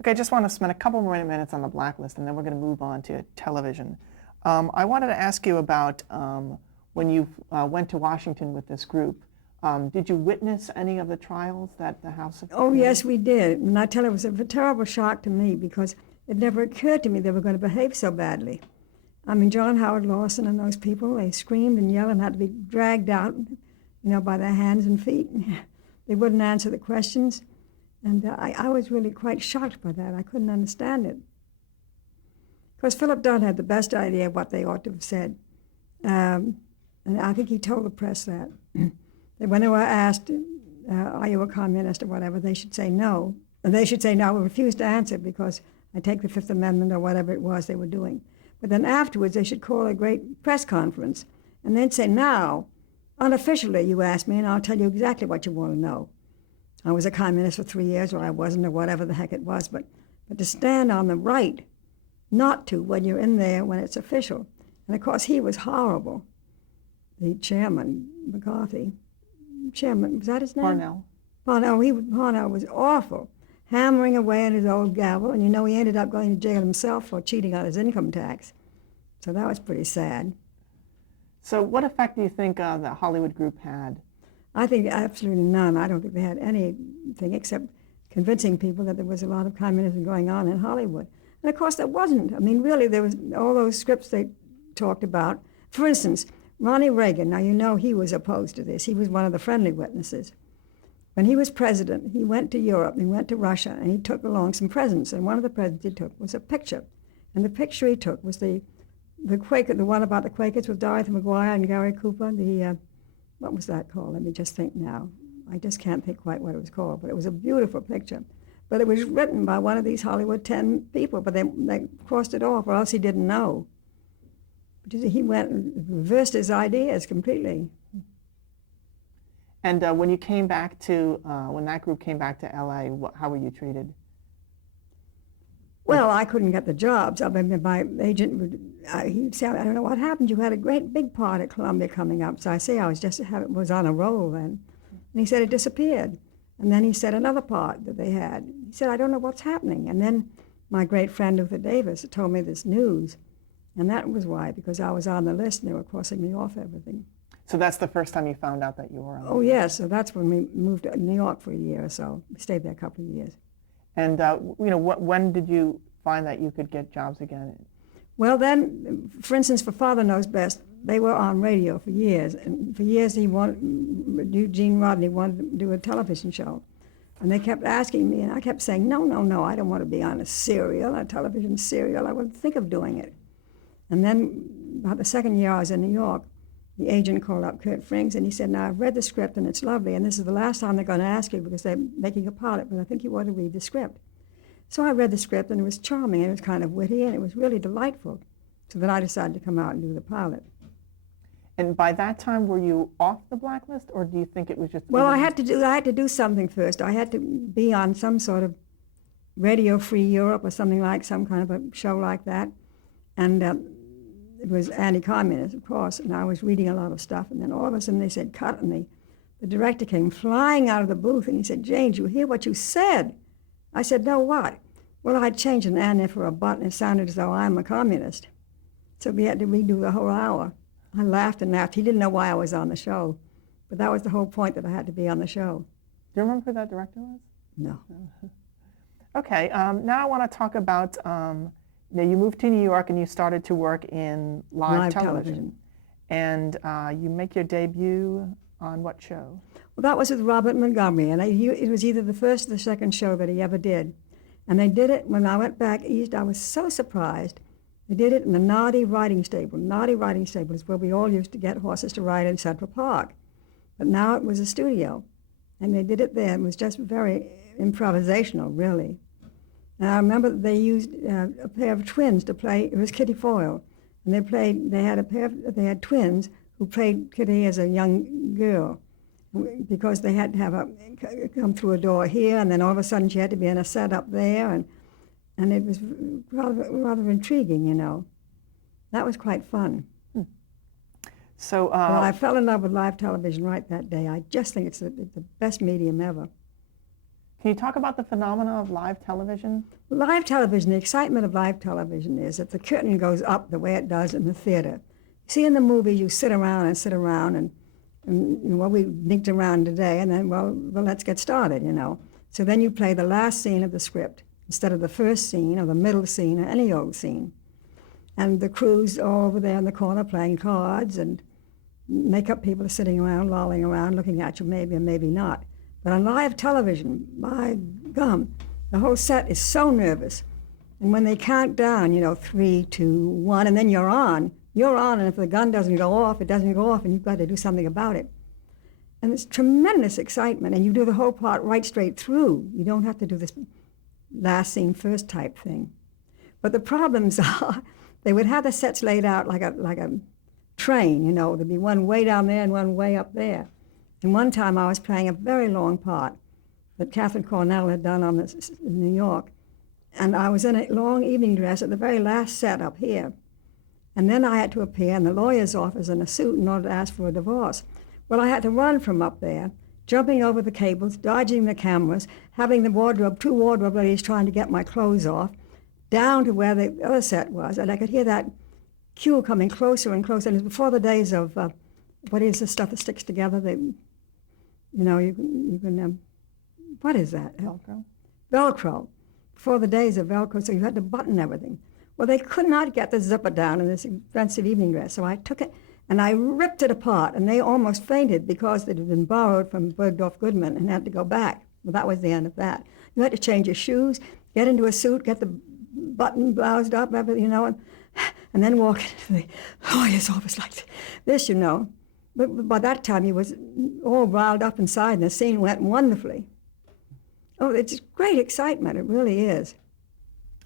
Okay, I just want to spend a couple more minutes on the blacklist, and then we're going to move on to television. I wanted to ask you about when you went to Washington with this group. Did you witness any of the trials that the House of Oh, yes, we did. And I tell you, it was a terrible shock to me because it never occurred to me they were going to behave so badly. I mean, John Howard Lawson and those people, they screamed and yelled and had to be dragged out, by their hands and feet. They wouldn't answer the questions. And I was really quite shocked by that. I couldn't understand it. Of course, Philip Dunn had the best idea of what they ought to have said. And I think he told the press that when they were asked, are you a communist or whatever, they should say no. And they should say no, I will refuse to answer because I take the Fifth Amendment or whatever it was they were doing. But then afterwards, they should call a great press conference. And they'd say, now, unofficially, you ask me, and I'll tell you exactly what you want to know. I was a communist for 3 years, or I wasn't, or whatever the heck it was. But to stand on the right, not to when you're in there, when it's official. And, of course, he was horrible. The chairman, McCarthy. Chairman, was that his name? Parnell was awful, hammering away on his old gavel. And, he ended up going to jail himself for cheating on his income tax. So that was pretty sad. So what effect do you think the Hollywood group had? I think absolutely none. I don't think they had anything except convincing people that there was a lot of communism going on in Hollywood. And of course there wasn't. I mean, really, there was all those scripts they talked about. For instance, Ronnie Reagan, now he was opposed to this. He was one of the friendly witnesses. When he was president, he went to Europe, he went to Russia, and he took along some presents. And one of the presents he took was a picture. And the picture he took was the Quaker, the one about the Quakers with Dorothy McGuire and Gary Cooper, what was that called? Let me just think now. I just can't think quite what it was called, but it was a beautiful picture. But it was written by one of these Hollywood 10 people, but they crossed it off, or else he didn't know. But he went and reversed his ideas completely. And when you came back to, when that group came back to LA, how were you treated? Well, I couldn't get the jobs. I mean, my agent he'd say, I don't know what happened. You had a great big part at Columbia coming up. So I say I was on a roll then. And he said it disappeared. And then he said another part that they had. He said, I don't know what's happening. And then my great friend Luther Davis told me this news. And that was why, because I was on the list and they were crossing me off everything. So that's the first time you found out that you were on the list? Oh, yes. So that's when we moved to New York for a year or so. We stayed there a couple of years. And, when did you find that you could get jobs again? Well, then, for instance, for Father Knows Best, they were on radio for years. And for years, Eugene Rodney wanted to do a television show. And they kept asking me, and I kept saying, no, I don't want to be on a television serial. I wouldn't think of doing it. And then, about the second year I was in New York, the agent called up Kurt Frings, and he said, now, I've read the script, and it's lovely, and this is the last time they're going to ask you because they're making a pilot, but I think you ought to read the script. So I read the script, and it was charming, and it was kind of witty, and it was really delightful. So then I decided to come out and do the pilot. And by that time, were you off the blacklist, or do you think it was just... Well, I had to do something first. I had to be on some sort of Radio Free Europe or something like, some kind of a show like that. And it was anti-communist, of course, and I was reading a lot of stuff, and then all of a sudden they said, cut, and the director came flying out of the booth, and he said, Jane, did you hear what you said? I said, no, what? Well, I'd changed an "and" for a "but," and it sounded as though I'm a communist. So we had to redo the whole hour. I laughed and laughed. He didn't know why I was on the show, but that was the whole point, that I had to be on the show. Do you remember who that director was? No. Okay, now I want to talk about, you moved to New York and you started to work in live television. And you make your debut on what show? Well, that was with Robert Montgomery, and it was either the first or the second show that he ever did. And they did it, when I went back east, I was so surprised. They did it in the Nardi riding stable. Nardi riding stable is where we all used to get horses to ride in Central Park. But now it was a studio, and they did it there. It was just very improvisational, really. And I remember they used a pair of twins to play. It was Kitty Foyle, and they had twins who played Kitty as a young girl, because they had to have come through a door here, and then all of a sudden she had to be in a set up there, and it was rather intriguing, That was quite fun. So well, I fell in love with live television right that day. I just think it's the best medium ever. Can you talk about the phenomena of live television? Live television, the excitement of live television is that the curtain goes up the way it does in the theater. See, in the movies, you sit around and well, we nicked around today, and then, well, let's get started, you know. So then you play the last scene of the script instead of the first scene or the middle scene or any old scene. And the crew's all over there in the corner playing cards, and makeup people are sitting around, lolling around, looking at you maybe or maybe not. But on live television, my gum, the whole set is so nervous. And when they count down, you know, 3, 2, 1, and then you're on, and if the gun doesn't go off, it doesn't go off, and you've got to do something about it. And it's tremendous excitement, and you do the whole part right straight through. You don't have to do this last scene first type thing. But the problems are, they would have the sets laid out like a train, you know. There'd be one way down there and one way up there. And one time I was playing a very long part that Catherine Cornell had done on this in New York. And I was in a long evening dress at the very last set up here. And then I had to appear in the lawyer's office in a suit in order to ask for a divorce. Well, I had to run from up there, jumping over the cables, dodging the cameras, having the two wardrobe ladies trying to get my clothes off, down to where the other set was. And I could hear that cue coming closer and closer. And it was before the days of, what is the stuff that sticks together? You can what is that? Velcro? Velcro. Before the days of Velcro, so you had to button everything. Well, they could not get the zipper down in this expensive evening dress, so I took it and I ripped it apart, and they almost fainted because it had been borrowed from Bergdorf Goodman and had to go back. Well, that was the end of that. You had to change your shoes, get into a suit, get the button bloused up, everything, you know, and then walk into the lawyer's office like this, you know. But by that time, he was all riled up inside, and the scene went wonderfully. Oh, it's great excitement. It really is.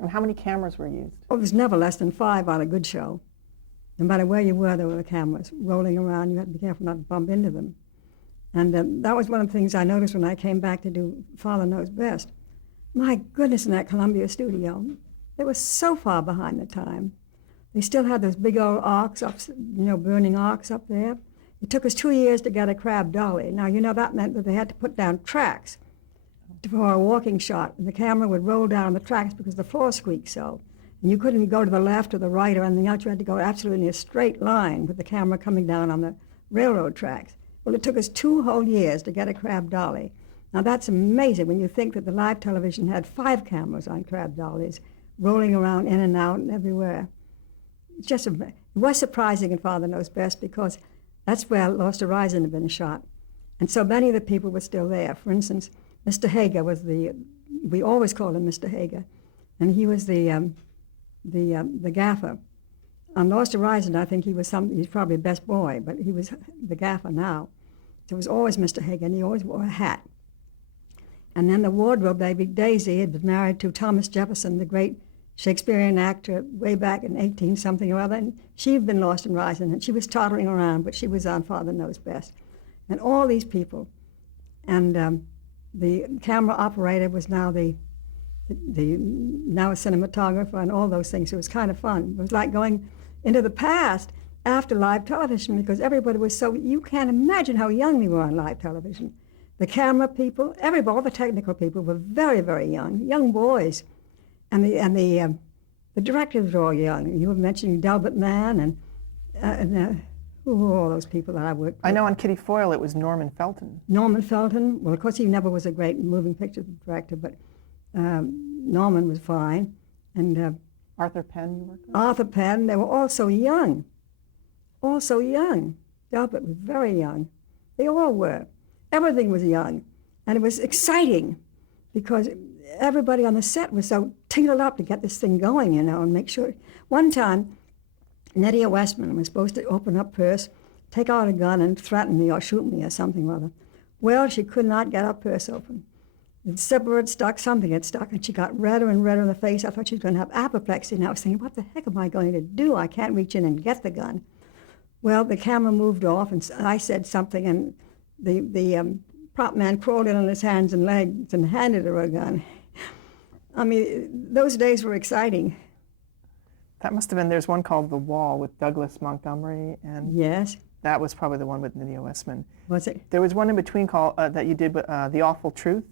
And how many cameras were used? Oh, there's never less than 5 on a good show. No matter where you were, there were the cameras rolling around. You had to be careful not to bump into them. And that was one of the things I noticed when I came back to do Father Knows Best. My goodness, in that Columbia studio, they were so far behind the time. They still had those big old arcs up, you know, burning arcs up there. It took us 2 years to get a crab dolly. Now, you know, that meant that they had to put down tracks for a walking shot, and the camera would roll down the tracks because the floor squeaked so. And you couldn't go to the left or the right or anything else. You had to go absolutely in a straight line with the camera coming down on the railroad tracks. Well, it took us 2 whole years to get a crab dolly. Now, that's amazing when you think that the live television had 5 cameras on crab dollies rolling around in and out and everywhere. It was surprising in Father Knows Best because that's where Lost Horizon had been shot. And so many of the people were still there. For instance, Mr. Hager was we always called him Mr. Hager, and he was the gaffer. On Lost Horizon, I think he's probably the best boy, but he was the gaffer now. So it was always Mr. Hager, and he always wore a hat. And then the wardrobe lady, Daisy, had been married to Thomas Jefferson, the great Shakespearean actor, way back in 18-something or other, and she'd been Lost in Horizon, and she was toddling around, but she was on Father Knows Best. And all these people, and the camera operator was now now a cinematographer and all those things. It was kind of fun. It was like going into the past after live television because everybody was so, you can't imagine how young we were on live television. The camera people, all the technical people were very, very young boys. And the directors were all young. You were mentioning Delbert Mann and who were all those people that I worked with? I know on Kitty Foyle it was Norman Felton. Norman Felton. Well, of course, he never was a great moving picture director, but Norman was fine. And Arthur Penn you worked with? Arthur Penn. They were all so young. All so young. Delbert was very young. They all were. Everything was young. And it was exciting because everybody on the set was so tingled up to get this thing going, you know, and make sure. One time, Nydia Westman was supposed to open her purse, take out a gun and threaten me or shoot me or something or other. Well, she could not get her purse open. The zipper had stuck, something had stuck, and she got redder and redder in the face. I thought she was going to have apoplexy, and I was thinking, what the heck am I going to do? I can't reach in and get the gun. Well, the camera moved off, and I said something, and the prop man crawled in on his hands and legs and handed her a gun. I mean, those days were exciting. That must have been, there's one called The Wall with Douglas Montgomery, and yes, that was probably the one with Nydia Westman. was it? There was one in between called that you did, The Awful Truth,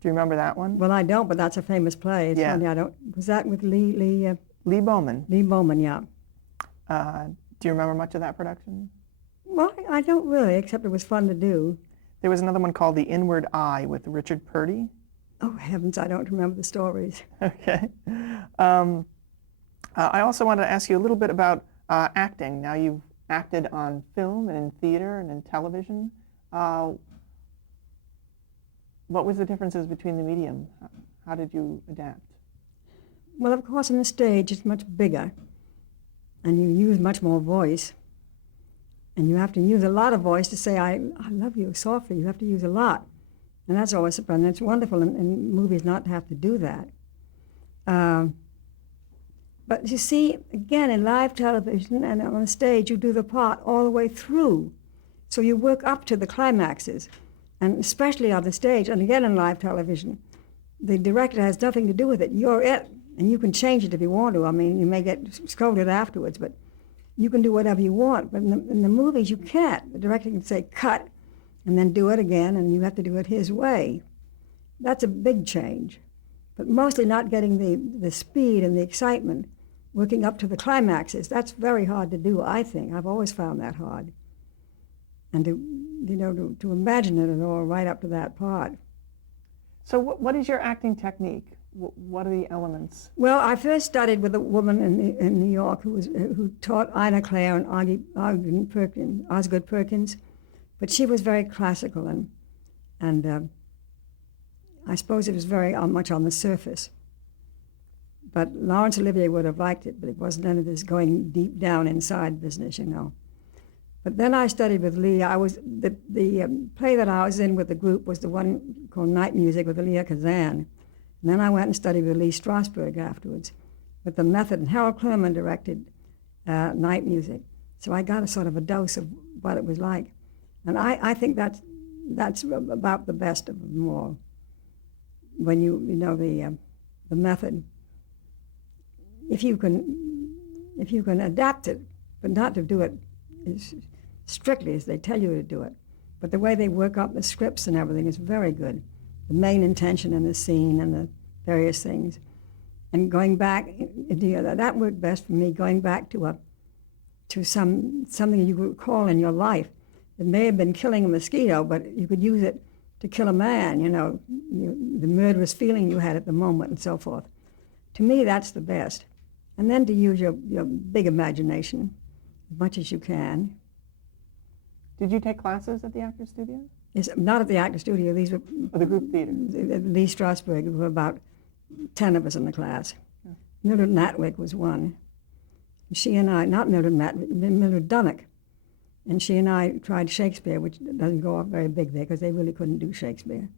Do you remember that one? Well, I don't, but that's a famous play. It's Yeah. funny, I don't. Was that with Lee Lee Bowman. Bowman? Yeah. Do you remember much of that production? Well, I don't really, except it was fun to do. There was another one called The Inward Eye with Richard Purdy. Oh heavens, I don't remember the stories. Okay. I also wanted to ask you a little bit about acting. Now you've acted on film and in theater and in television. What was the differences between the medium? How did you adapt? Well, of course, on the stage it's much bigger, and you use much more voice, and you have to use a lot of voice to say, I love you softly. You have to use a lot, and that's always surprising. It's wonderful in movies not to have to do that. But you see, again, in live television and on the stage, you do the part all the way through. So you work up to the climaxes, and especially on the stage, and again in live television, the director has nothing to do with it. You're it, and you can change it if you want to. I mean, you may get scolded afterwards, but you can do whatever you want. But in the movies, you can't. The director can say, cut, and then do it again, and you have to do it his way. That's a big change. But mostly not getting the speed and the excitement, working up to the climaxes. That's very hard to do, I think. I've always found that hard. And to imagine it all right up to that part. So what is your acting technique? What are the elements? Well, I first studied with a woman in New York who taught Ina Clare and Osgood Perkins, but she was very classical, and I suppose it was very much on the surface. But Laurence Olivier would have liked it, but it wasn't none of this going deep down inside business, you know. But then I studied with Lee. The play that I was in with the group was the one called Night Music with Elia Kazan. And then I went and studied with Lee Strasberg afterwards with the method, and Harold Clurman directed Night Music. So I got a sort of a dose of what it was like. And I think that's about the best of them all. When you know the method, if you can adapt it, but not to do it as strictly as they tell you to do it, but the way they work up the scripts and everything is very good. The main intention in the scene and the various things, and going back, that worked best for me. Going back to something you could recall in your life. It may have been killing a mosquito, but you could use it to kill a man. The murderous feeling you had at the moment, and so forth. To me, that's the best. And then to use your big imagination as much as you can. Did you take classes at the Actors Studio? Yes, not at the Actors Studio. These were Or the group theater? Lee Strasberg. There were about 10 of us in the class. Yeah. Mildred Natwick was one. She and I, not Mildred Natwick, Mildred Dunnock. And she and I tried Shakespeare, which doesn't go off very big there because they really couldn't do Shakespeare.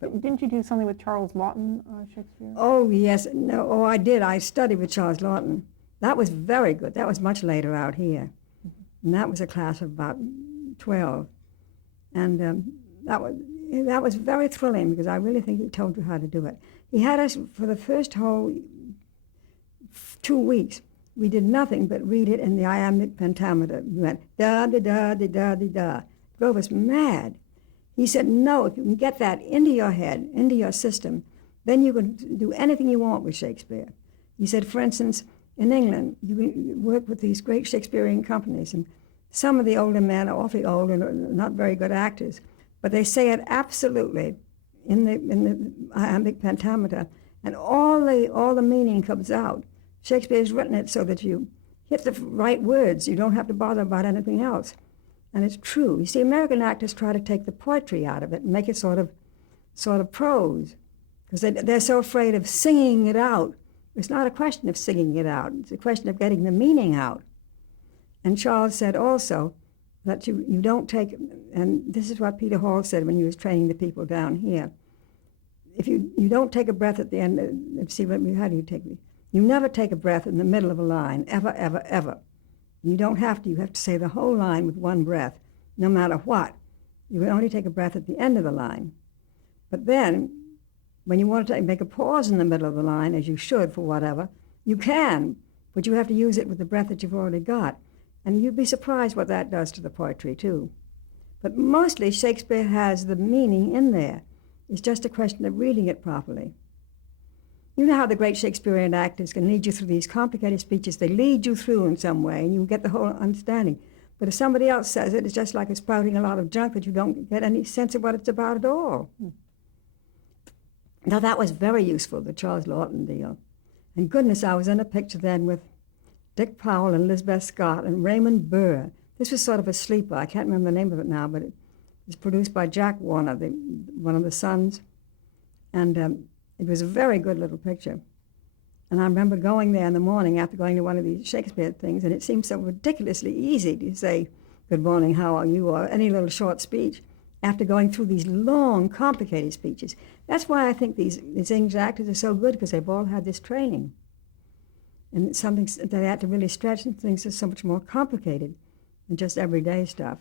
But didn't you do something with Charles Laughton, Shakespeare? Oh, yes. No, I did. I studied with Charles Laughton. That was very good. That was much later out here. Mm-hmm. And that was a class of about 12. And that was very thrilling because I really think he told you how to do it. He had us for the first whole 2 weeks. We did nothing but read it in the iambic pentameter. We went da da da da da da da. It drove us mad. He said, no, if you can get that into your head, into your system, then you can do anything you want with Shakespeare. He said, for instance, in England, you work with these great Shakespearean companies, and some of the older men are awfully old and not very good actors, but they say it absolutely in the iambic pentameter, and all the meaning comes out. Shakespeare's written it so that you hit the right words. You don't have to bother about anything else. And it's true. You see, American actors try to take the poetry out of it and make it sort of prose, because they're so afraid of singing it out. It's not a question of singing it out. It's a question of getting the meaning out. And Charles said also that you don't take, and this is what Peter Hall said when he was training the people down here, if you don't take a breath at the end, how do you take it? You never take a breath in the middle of a line, ever, ever, ever. You don't have to. You have to say the whole line with one breath, no matter what. You can only take a breath at the end of the line. But then, when you want to make a pause in the middle of the line, as you should for whatever, you can, but you have to use it with the breath that you've already got. And you'd be surprised what that does to the poetry, too. But mostly, Shakespeare has the meaning in there. It's just a question of reading it properly. You know how the great Shakespearean actors can lead you through these complicated speeches. They lead you through in some way, and you get the whole understanding. But if somebody else says it, it's just like it's spouting a lot of junk that you don't get any sense of what it's about at all. Now, that was very useful, the Charles Lawton deal. And goodness, I was in a picture then with Dick Powell and Lisbeth Scott and Raymond Burr. This was sort of a sleeper. I can't remember the name of it now, but it was produced by Jack Warner, one of the sons. And it was a very good little picture. And I remember going there in the morning after going to one of these Shakespeare things, and it seemed so ridiculously easy to say, "Good morning, how are you?" or any little short speech after going through these long, complicated speeches. That's why I think these English actors are so good, because they've all had this training. And it's something they had to really stretch, and things are so much more complicated than just everyday stuff.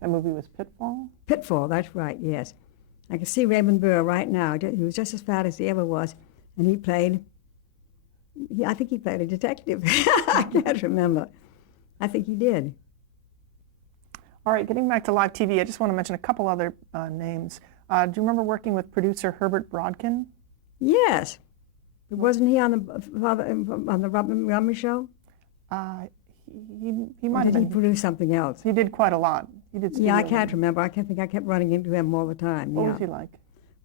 That movie was Pitfall? Pitfall, that's right, yes. I can see Raymond Burr right now. He was just as fat as he ever was, and he played, I think he played a detective. I can't remember. I think he did. All right, getting back to live TV, I just want to mention a couple other names. Do you remember working with producer Herbert Brodkin? Yes. Wasn't he on the Robert Montgomery show? He might have been. Did he produce something else? He did quite a lot. He did. Yeah, I can't remember. I think I kept running into him all the time. What yeah. was he like?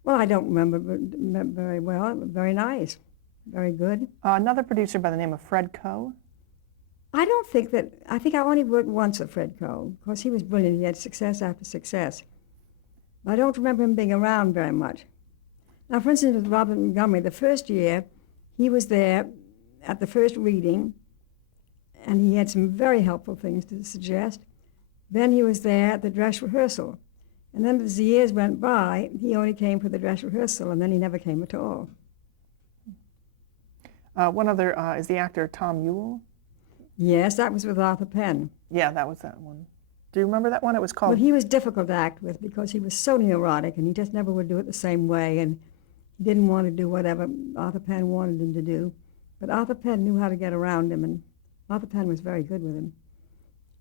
Well, I don't remember very well. Very nice. Very good. Another producer by the name of Fred Coe. I think I only worked once with Fred Coe, because he was brilliant. He had success after success. I don't remember him being around very much. Now, for instance, with Robert Montgomery, the first year, he was there at the first reading, and he had some very helpful things to suggest. Then he was there at the dress rehearsal. And then as the years went by, he only came for the dress rehearsal, and then he never came at all. One other is the actor Tom Ewell. Yes, that was with Arthur Penn. Yeah, that was that one. Do you remember that one? It was called... Well, he was difficult to act with because he was so neurotic, and he just never would do it the same way, and he didn't want to do whatever Arthur Penn wanted him to do. But Arthur Penn knew how to get around him, and Arthur Penn was very good with him.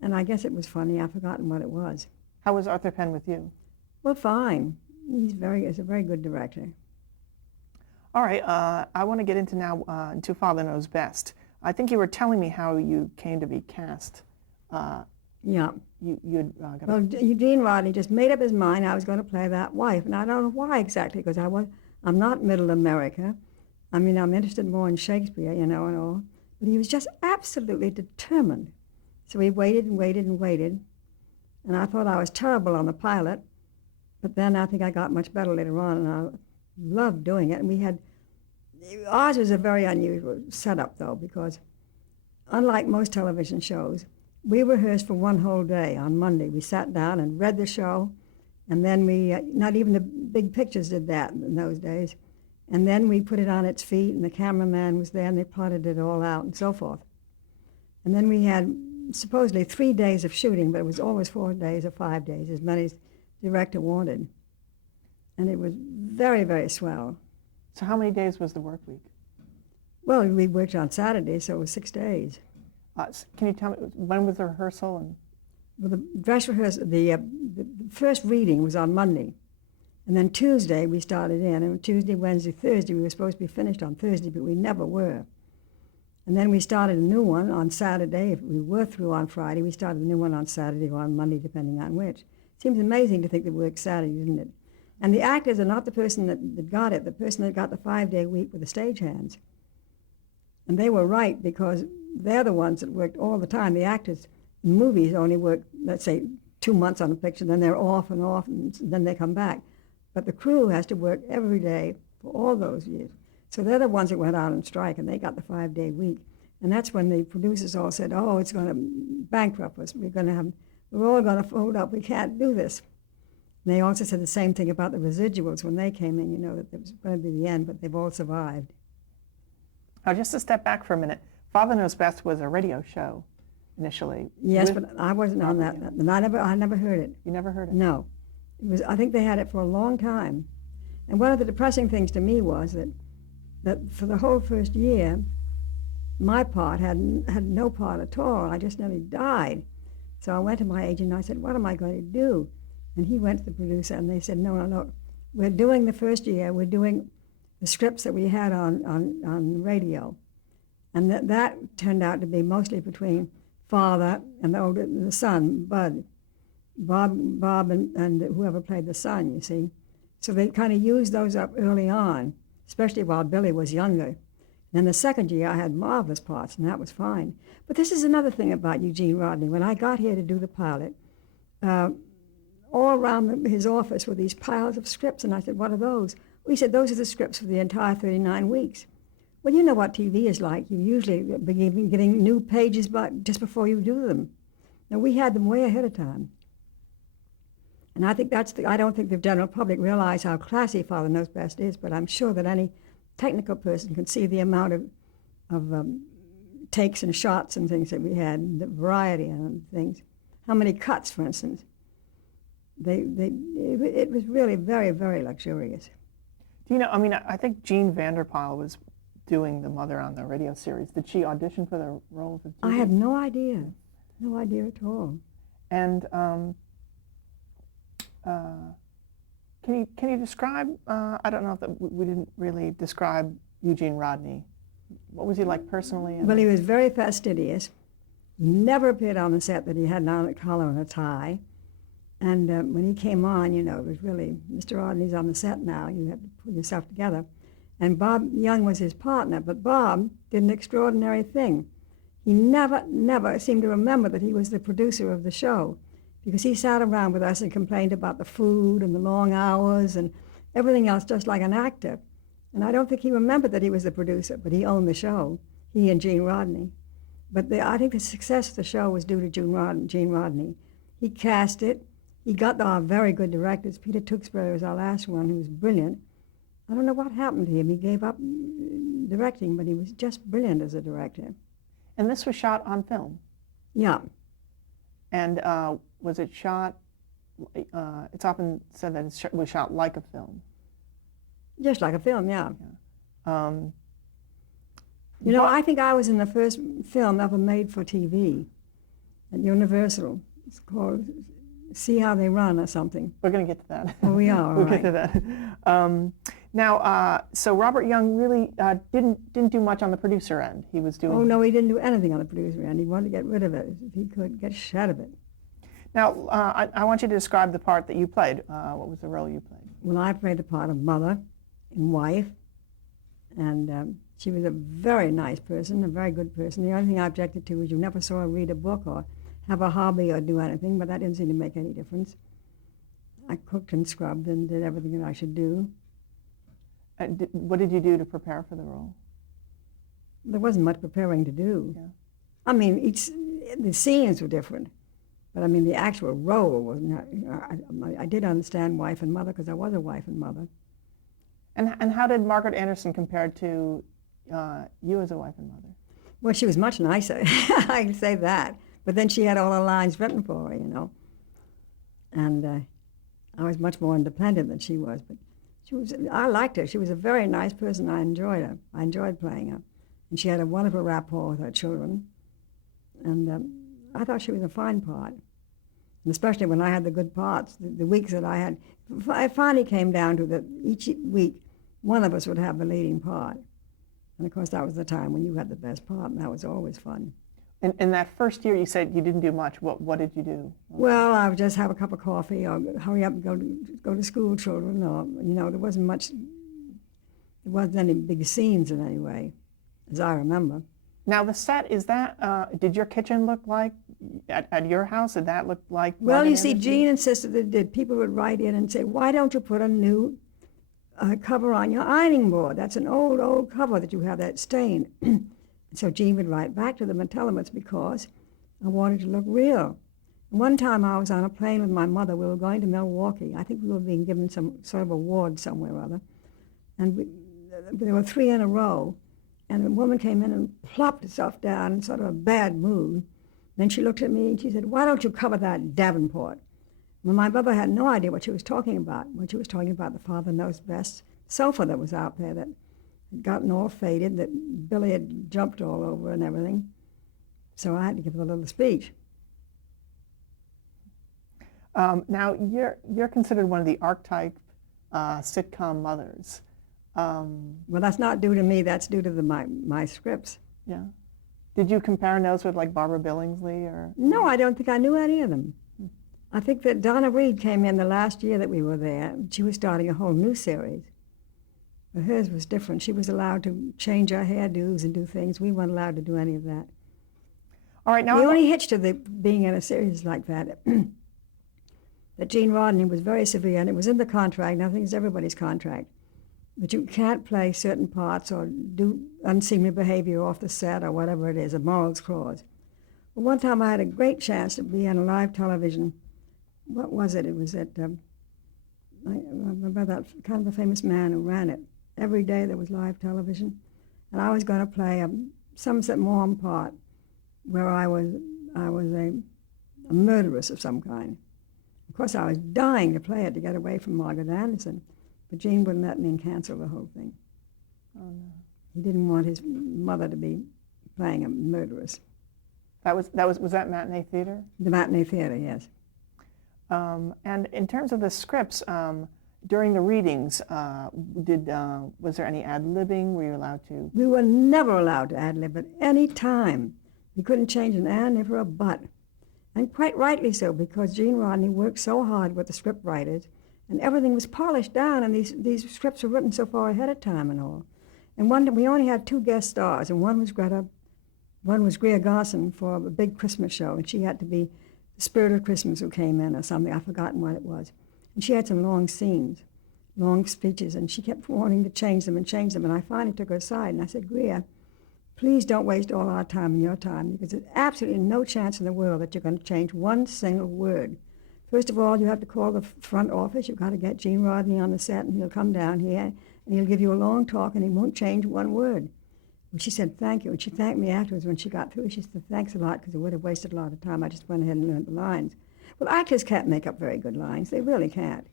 And I guess it was funny. I've forgotten what it was. How was Arthur Penn with you? Well, fine. He's a very good director. All right. I want to get into now into Father Knows Best. I think you were telling me how you came to be cast. Yeah. Well, Eugene Rodney just made up his mind I was going to play that wife, and I don't know why exactly, because I'm not Middle America. I mean, I'm interested more in Shakespeare, and all. But he was just absolutely determined. So he waited and waited and waited, and I thought I was terrible on the pilot, but then I think I got much better later on, and I loved doing it. And ours was a very unusual setup, though, because unlike most television shows, we rehearsed for one whole day on Monday. We sat down and read the show, and then not even the big pictures did that in those days. And then we put it on its feet, and the cameraman was there, and they plotted it all out and so forth. And then we had supposedly 3 days of shooting, but it was always 4 days or 5 days, as many as the director wanted. And it was very, very swell. So how many days was the work week? Well, we worked on Saturday, so it was 6 days. Can you tell me, when was the rehearsal? Well, the dress rehearsal, the first reading was on Monday. And then Tuesday we started in, and Tuesday, Wednesday, Thursday, we were supposed to be finished on Thursday, but we never were. And then we started a new one on Saturday. If we were through on Friday, we started a new one on Saturday or on Monday, depending on which. It seems amazing to think that we work Saturday, isn't it? And the actors are not the person that got it. The person that got the 5-day week were the stagehands. And they were right, because they're the ones that worked all the time. The actors in movies only work, let's say, 2 months on a picture, then they're off, and then they come back. But the crew has to work every day for all those years. So they're the ones that went out on strike, and they got the 5-day week. And that's when the producers all said, "Oh, it's going to bankrupt us. We're all going to fold up. We can't do this." And they also said the same thing about the residuals when they came in, that it was going to be the end, but they've all survived. Now, just to step back for a minute, Father Knows Best was a radio show initially. Yes, but I wasn't on that. And I never heard it. You never heard it? No. I think they had it for a long time. And one of the depressing things to me was that for the whole first year, my part had no part at all. I just nearly died. So I went to my agent and I said, "What am I going to do?" And he went to the producer, and they said, no, no, no. We're doing the first year, we're doing the scripts that we had on radio. And that turned out to be mostly between father and the son, Bud. Bob and whoever played the son, you see. So they kind of used those up early on, especially while Billy was younger. And then the second year, I had marvelous parts, and that was fine. But this is another thing about Eugene Rodney. When I got here to do the pilot, all around his office were these piles of scripts, and I said, what are those? Well, he said, those are the scripts for the entire 39 weeks. Well, you know what TV is like. You usually begin getting new pages just before you do them. Now, we had them way ahead of time. And I think I don't think the general public realize how classy Father Knows Best is, but I'm sure that any technical person can see the amount of takes and shots and things that we had, the variety and things. How many cuts, for instance. It was really very, very luxurious. Do you know, I mean, I think Jean Vanderpyle was doing the mother on the radio series. Did she audition for the role of the TV? I have no idea. No idea at all. And can you describe, I don't know if we didn't really describe Eugene Rodney. What was he like personally? Well, he was very fastidious. He never appeared on the set that he had on a collar and a tie. And when he came on, you know, it was really, Mr. Rodney's on the set now. You have to pull yourself together. And Bob Young was his partner, but Bob did an extraordinary thing. He never seemed to remember that he was the producer of the show, because he sat around with us and complained about the food and the long hours and everything else, just like an actor. And I don't think he remembered that he was the producer, but he owned the show, he and Gene Rodney. But I think the success of the show was due to Gene Rodney. He cast it. He got our very good directors. Peter Tewksbury was our last one, who was brilliant. I don't know what happened to him. He gave up directing, but he was just brilliant as a director. And this was shot on film? Yeah. And was it shot, it's often said that it was shot like a film. Just like a film, yeah. You know, I think I was in the first film ever made for TV at Universal. It's called See How They Run or something. We're going to get to that. Oh, we are, We'll right. get to that. Now, so Robert Young really didn't do much on the producer end. He was doing... Oh, no, he didn't do anything on the producer end. He wanted to get rid of it. If he could, get shut of it. Now, I want you to describe the part that you played. What was the role you played? Well, I played the part of mother and wife, and she was a very nice person, a very good person. The only thing I objected to was you never saw her read a book or have a hobby or do anything, but that didn't seem to make any difference. I cooked and scrubbed and did everything that I should do. What did you do to prepare for the role? There wasn't much preparing to do. Yeah. I mean, the scenes were different, but I mean, the actual role was not. I did understand wife and mother because I was a wife and mother. And how did Margaret Anderson compare to you as a wife and mother? Well, she was much nicer. I can say that. But then she had all her lines written for her, you know. And I was much more independent than she was. But I liked her. She was a very nice person. I enjoyed her. I enjoyed playing her. And she had a wonderful rapport with her children. And I thought she was a fine part. And especially when I had the good parts, the weeks that I had. It finally came down to that each week, one of us would have the leading part. And of course, that was the time when you had the best part, and that was always fun. In that first year, you said you didn't do much. What did you do? Well, I would just have a cup of coffee, or hurry up and go to school, children. Or there wasn't any big scenes in any way, as I remember. Now the set, is that? Did your kitchen look like at your house? Did that look like? Well, you see, Jean insisted that it did. People would write in and say, "Why don't you put a new cover on your ironing board? That's an old cover that you have that stain." So Jean would write back to them and tell them it's because I wanted to look real. One time I was on a plane with my mother. We were going to Milwaukee. I think we were being given some sort of award somewhere or other. And there were 3 in a row. And a woman came in and plopped herself down in sort of a bad mood. Then she looked at me and she said, "Why don't you cover that Davenport?" Well, my mother had no idea what she was talking about. When she was talking about the Father Knows Best sofa that was out there that had gotten all faded, that Billy had jumped all over and everything. So I had to give her a little speech. Now, you're considered one of the archetype sitcom mothers. Well, that's not due to me. That's due to my scripts. Yeah. Did you compare notes with like Barbara Billingsley or? No, I don't think I knew any of them. I think that Donna Reed came in the last year that we were there. She was starting a whole new series. But hers was different. She was allowed to change her hairdos and do things. We weren't allowed to do any of that. All right, now The only hitch to being in a series like that, that Gene Rodney was very severe, and it was in the contract, and I think it's everybody's contract, but you can't play certain parts or do unseemly behavior off the set or whatever it is, a morals clause. Well, one time I had a great chance to be on live television. What was it? It was at, I remember that kind of a famous man who ran it. Every day there was live television. And I was going to play a Somerset Maugham part where I was a murderess of some kind. Of course, I was dying to play it to get away from Margaret Anderson, but Gene wouldn't let me and cancel the whole thing. Oh, no. He didn't want his mother to be playing a murderess. Was that matinee theater? The matinee theater, yes. And in terms of the scripts, during the readings, was there any ad-libbing? Were you allowed to? We were never allowed to ad-lib at any time. We couldn't change an and if or a but. And quite rightly so, because Gene Rodney worked so hard with the script writers, and everything was polished down, and these scripts were written so far ahead of time and all. And we only had 2 guest stars, and one was Greer Garson for a big Christmas show, and she had to be the Spirit of Christmas who came in or something. I've forgotten what it was. And she had some long scenes, long speeches, and she kept wanting to change them, and I finally took her aside, and I said, Greer, please don't waste all our time and your time, because there's absolutely no chance in the world that you're going to change one single word. First of all, you have to call the front office. You've got to get Gene Rodney on the set, and he'll come down here, and he'll give you a long talk, and he won't change one word. Well, she said, thank you, and she thanked me afterwards when she got through. She said, thanks a lot, because it would have wasted a lot of time. I just went ahead and learned the lines. Well, actors can't make up very good lines. They really can't.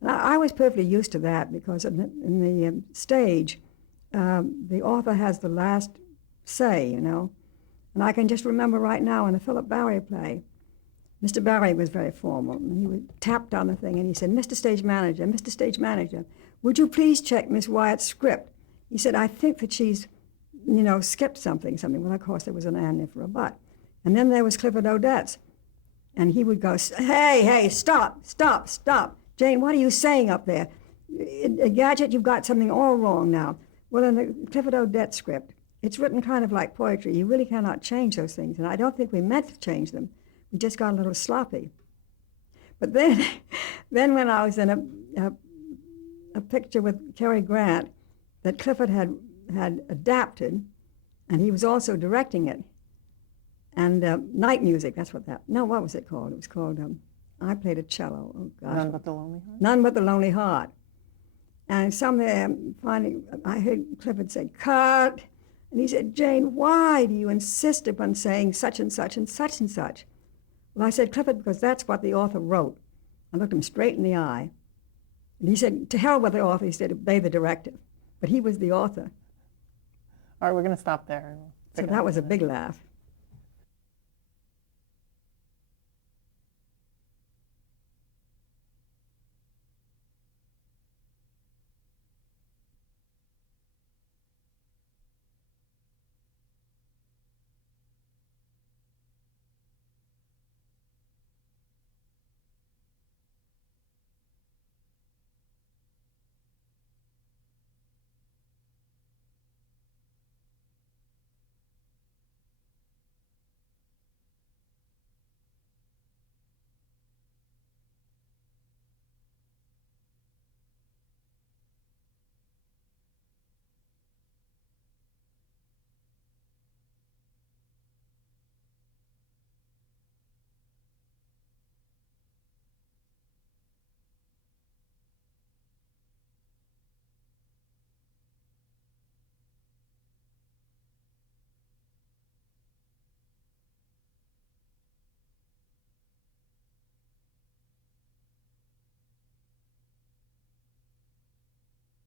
And I was perfectly used to that, because in the stage, the author has the last say, you know. And I can just remember right now in the Philip Barry play, Mr. Barry was very formal, and he tapped on the thing, and he said, Mr. Stage Manager, would you please check Miss Wyatt's script? He said, I think that she's, skipped something. Well, of course, there was an and if or a but. And then there was Clifford Odets, and he would go, hey, stop. Jane, what are you saying up there? Gadget, you've got something all wrong now. Well, in the Clifford Odets script, it's written kind of like poetry. You really cannot change those things, and I don't think we meant to change them. We just got a little sloppy. But then when I was in a picture with Cary Grant that Clifford had adapted, and he was also directing it, and Night Music, what was it called? It was called, I played a cello. Oh, gosh. None But the Lonely Heart? None But the Lonely Heart. And somewhere, finally, I heard Clifford say, cut. And he said, Jane, why do you insist upon saying such and such and such and such? Well, I said, Clifford, because that's what the author wrote. I looked him straight in the eye. And he said, to hell with the author. He said, obey the directive. But he was the author. All right, we're going to stop there. So that was a big laugh.